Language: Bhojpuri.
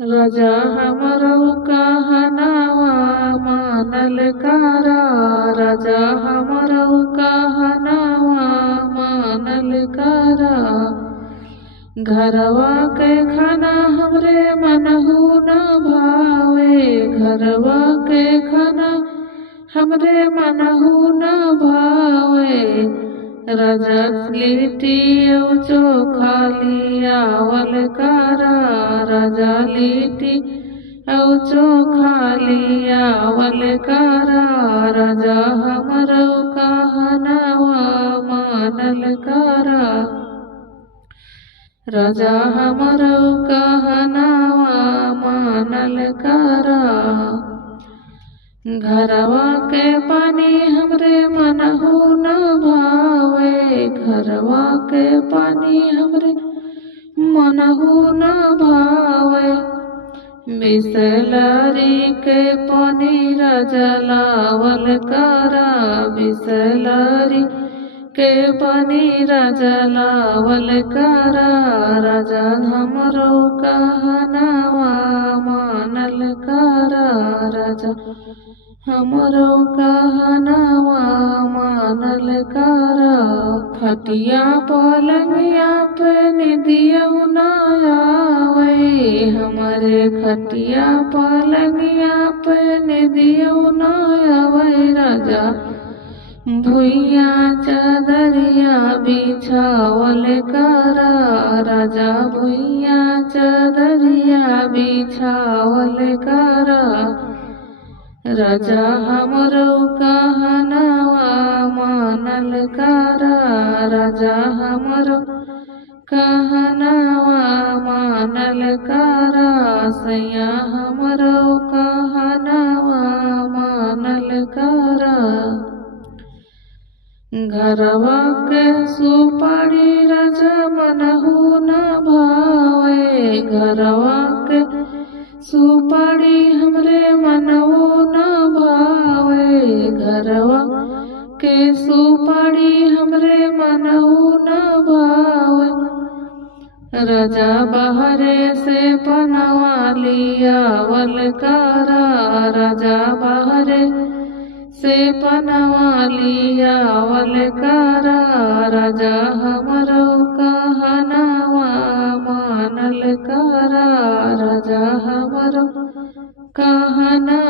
राजा हमरो कहनावा मानल करा। राजा हमरो कहनावा मानल करा। घरवा के खाना हमरे मनहु न भावे। घरवा के खाना हमरे मनहु न भावे। राजा लिट्टी औ चोखा लियावल करा। राजा लिट्टी औ चोखा लियावल करा। राजा हमरो कहनावा मानल करा। राजा हमरो कहनावा मानल करा। घरवा के पानी हमरे मनहु न भावे। घरवा के पानी हमरे मनहु न भावे। बिसलरी के पानी राजा लावल करा। बिसलरी के पानी राजा लावल करा। राजा हमरो कहनावा मानल करा। राजा हमरो कहनावा मानल करा। खटिया पलंगिया पे निदियौ न आवे। हमरे खटिया पलंगिया पे निदियौ न आवे। राजा भुइया चादरिया बिछावल करा। राजा भुइया चादरिया बिछावल करा। राजा हमरो कहनावा मानल करा। राजा हमरो कहनावा मानल करा। सैया हमरो कहनावा मानल करा। घरवा के सुपारी राजा मनहु न भावे। घरवा के सुपारी हमरे मनहु न भावे। घरवा के सुपारी हमरे मनहु न भावे। राजा बाहरे से पनवा लियावल करा। राजा बाहरे से पनवा लियावल करा। राजा हमरो कहनावा मानल करा। राजा हमरो कहना